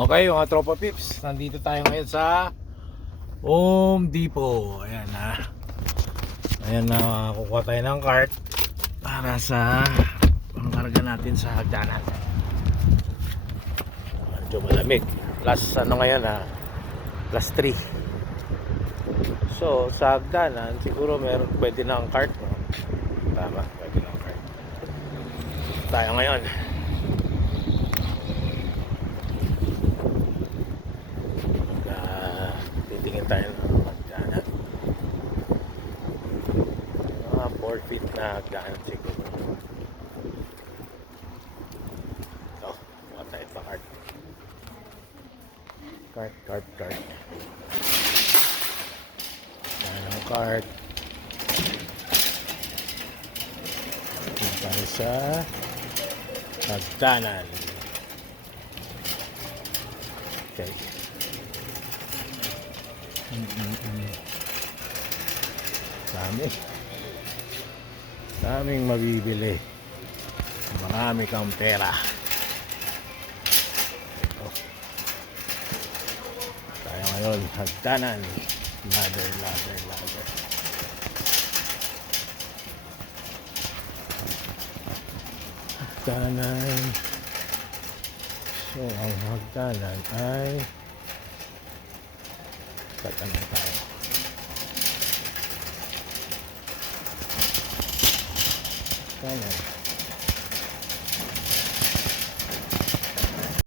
Okay, mga tropa pips, nandito tayo ngayon sa Home Depot. Ayan na. Ayan na, kukuha tayo ng cart para sa pangkarga natin sa hagdanan. Medyo malamig. Plus ano ngayon plus 3. So sa hagdanan siguro meron pwede na ang cart. Tama, pwede na ang cart. Tayo ngayon. Titingin tayo ng hagdanan. Mga 4 feet na hagdanan siguro. So, mga tayo pa cart. Cart. Tayo ng cart. Titingin tayo sa hagdanan. Okay. Daming mabibili. Marami kang pera. Oh. Tayo ngayon hagdanan. Ladder. Hagdanan. So ang hagdanan ay tatanong tayo. Hagdanan.